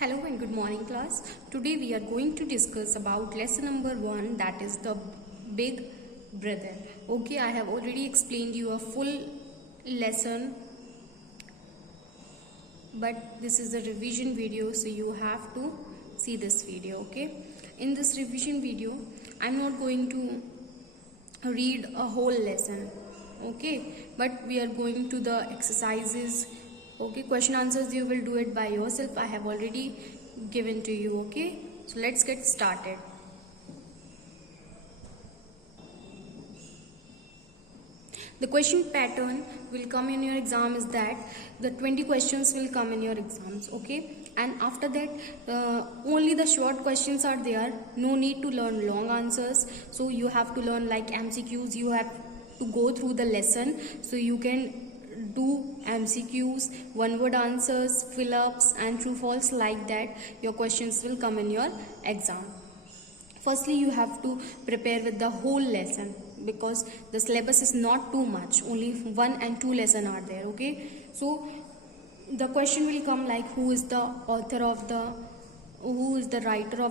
Hello and good morning class. Today we are going to discuss about lesson number 1, that is the big brother. Okay, I have already explained you a full lesson, but this is a revision video, so you have to see this video. Okay, in this revision video I'm not going to read a whole lesson, okay, but we are going to the exercises. Okay, question answers you will do it by yourself. I have already given to you. Okay, so let's get started. The question pattern will come in your exam is that the 20 questions will come in your exams. Okay, and after that only the short questions are there. No need to learn long answers. So you have to learn like MCQs. You have to go through the lesson so you can do MCQs, one word answers, fill ups and true false. Like that your questions will come in your exam. Firstly, you have to prepare with the whole lesson because the syllabus is not too much, only 1 and 2 lesson are there. Okay, so the question will come like who is the writer of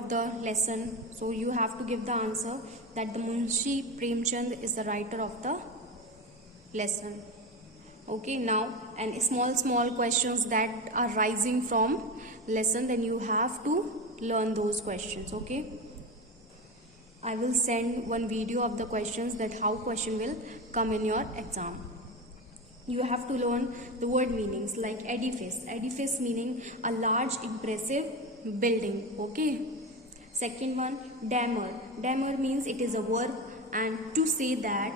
the lesson. So you have to give the answer that the Munshi Premchand is the writer of the lesson. Okay, now and small questions that are rising from lesson, then you have to learn those questions. Okay, I will send one video of the questions, that how question will come in your exam. You have to learn the word meanings like edifice. Edifice meaning a large impressive building. Okay, second one, dammer. Dammer means it is a verb and to say that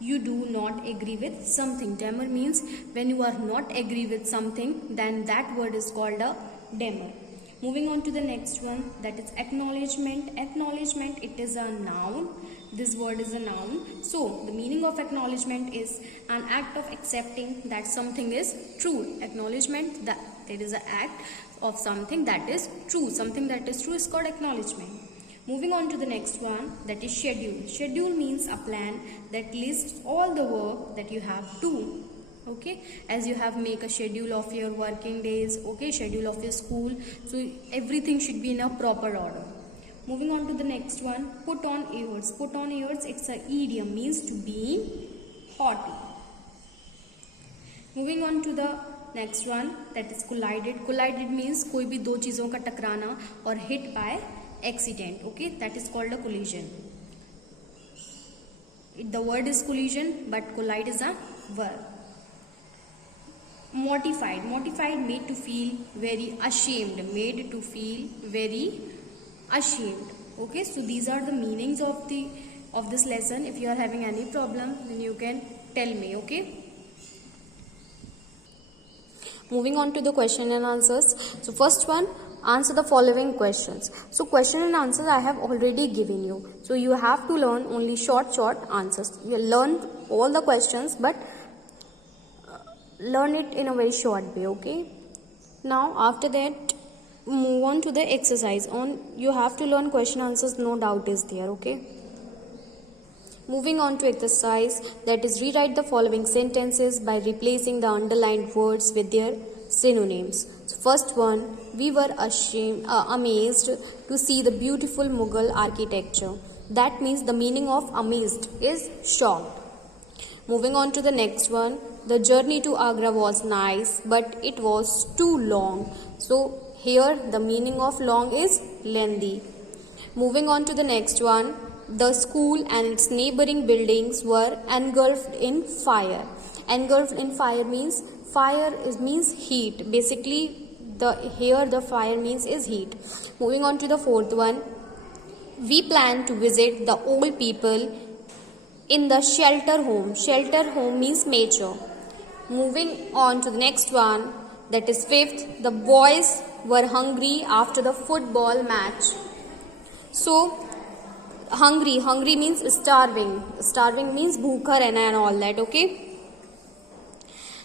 you do not agree with something. Dammer means when you are not agree with something, then that word is called a dammer. Moving on to the next one, that is acknowledgement. Acknowledgement, it is a noun. This word is a noun. So the meaning of acknowledgement is an act of accepting that something is true. Acknowledgement, that there is an act of something that is true. Something that is true is called acknowledgement. Moving on to the next one, that is schedule. Schedule means a plan that lists all the work that you have to do. Okay, as you have make a schedule of your working days, okay, schedule of your school, so everything should be in a proper order. Moving on to the next one, put on airs. Put on airs, it's a idiom, means to be haughty. Moving on to the next one, that is collided. Collided means कोई भी दो चीजों का टकराना और hit by accident. Okay, that is called a collision. The word is collision, but collide is a verb. Mortified. Mortified, made to feel very ashamed. Made to feel very ashamed. Okay, so these are the meanings of this lesson. If you are having any problem, then you can tell me. Okay, moving on to the question and answers. So first one, answer the following questions. So question and answers I have already given you. So you have to learn only short answers. You learn all the questions, but learn it in a very short way. Okay, now after that move on to the exercise. You have to learn question answers, no doubt is there. Okay, moving on to exercise, that is rewrite the following sentences by replacing the underlined words with their synonyms. So first one, we were amazed to see the beautiful Mughal architecture. That means the meaning of amazed is shocked. Moving on to the next one, the journey to Agra was nice, but it was too long. So here the meaning of long is lengthy. Moving on to the next one, the school and its neighboring buildings were engulfed in fire. Engulfed in fire means means heat. Basically the fire means is heat. Moving on to the fourth one, we plan to visit the old people in the shelter home. Shelter home means mature. Moving on to the next one, that is fifth, the boys were hungry after the football match. So hungry means starving. Starving means bhookha rehna and all that. Okay,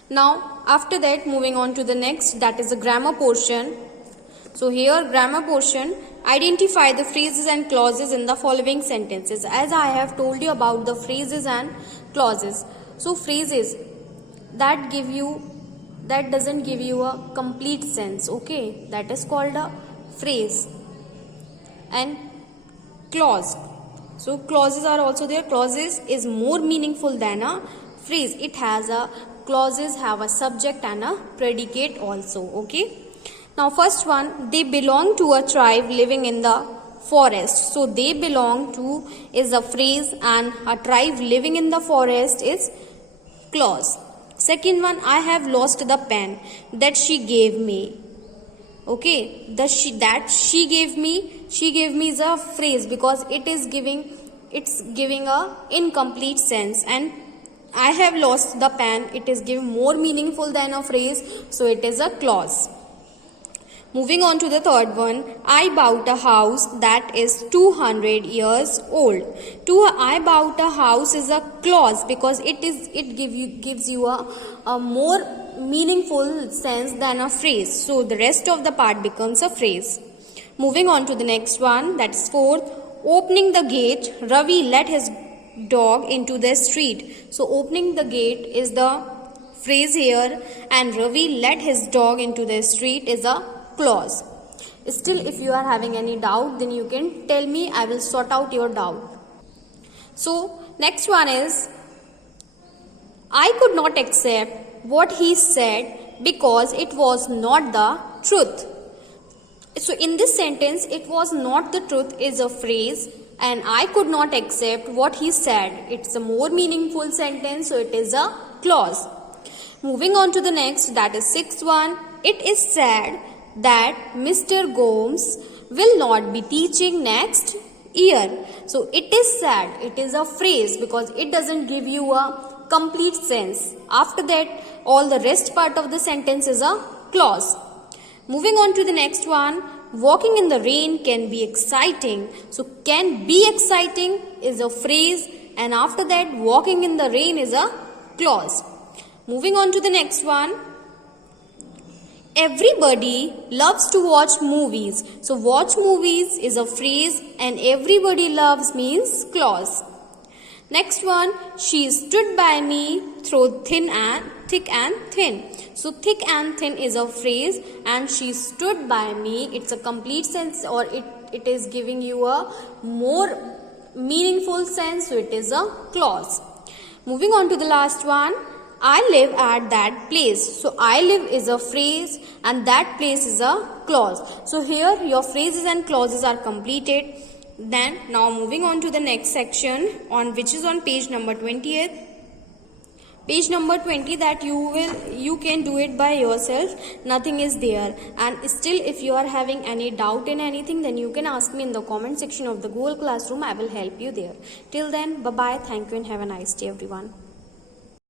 now after that moving on to the next, that is the grammar portion. So here grammar portion, identify the phrases and clauses in the following sentences. As I have told you about the phrases and clauses. So phrases that give you that doesn't give you a complete sense. Okay, that is called a phrase. And clause. So clauses are also there. Clauses is more meaningful than a phrase. It has a clauses have a subject and a predicate also. Okay. Now first one, they belong to a tribe living in the forest. So they belong to is a phrase and a tribe living in the forest is clause. Second one, I have lost the pen that she gave me. Okay, that she gave me is a phrase because it's giving a incomplete sense, and I have lost the pen, it is giving more meaningful than a phrase, so it is a clause. Moving on to the third one, I bought a house that is 200 years old. I bought a house is a clause because it gives you a more meaningful sense than a phrase. So the rest of the part becomes a phrase. Moving on to the next one, that is fourth. Opening the gate, Ravi let his dog into the street. So opening the gate is the phrase here, and Ravi let his dog into the street is a clause. Still, if you are having any doubt, then you can tell me, I will sort out your doubt. So next one is, I could not accept what he said because it was not the truth. So in this sentence, it was not the truth is a phrase, and I could not accept what he said. It's a more meaningful sentence, so it is a clause. Moving on to the next, that is sixth one. It is said that Mr. Gomes will not be teaching next year. So it is said, it is a phrase because it doesn't give you a complete sense. After that, all the rest part of the sentence is a clause. Moving on to the next one, walking in the rain can be exciting. So can be exciting is a phrase, and after that, walking in the rain is a clause. Moving on to the next one, everybody loves to watch movies. So watch movies is a phrase, and everybody loves means clause. Next one, she stood by me through thick and thin. So thick and thin is a phrase, and she stood by me, it's a complete sense, or it is giving you a more meaningful sense, so it is a clause. Moving on to the last one, I live at that place. So I live is a phrase, and that place is a clause. So here your phrases and clauses are completed. Then now moving on to the next section, on which is on page number 20th. Page number 20, that you can do it by yourself, nothing is there. And still, if you are having any doubt in anything, then you can ask me in the comment section of the Google Classroom. I will help you there. Till then, bye bye, thank you, and have a nice day everyone.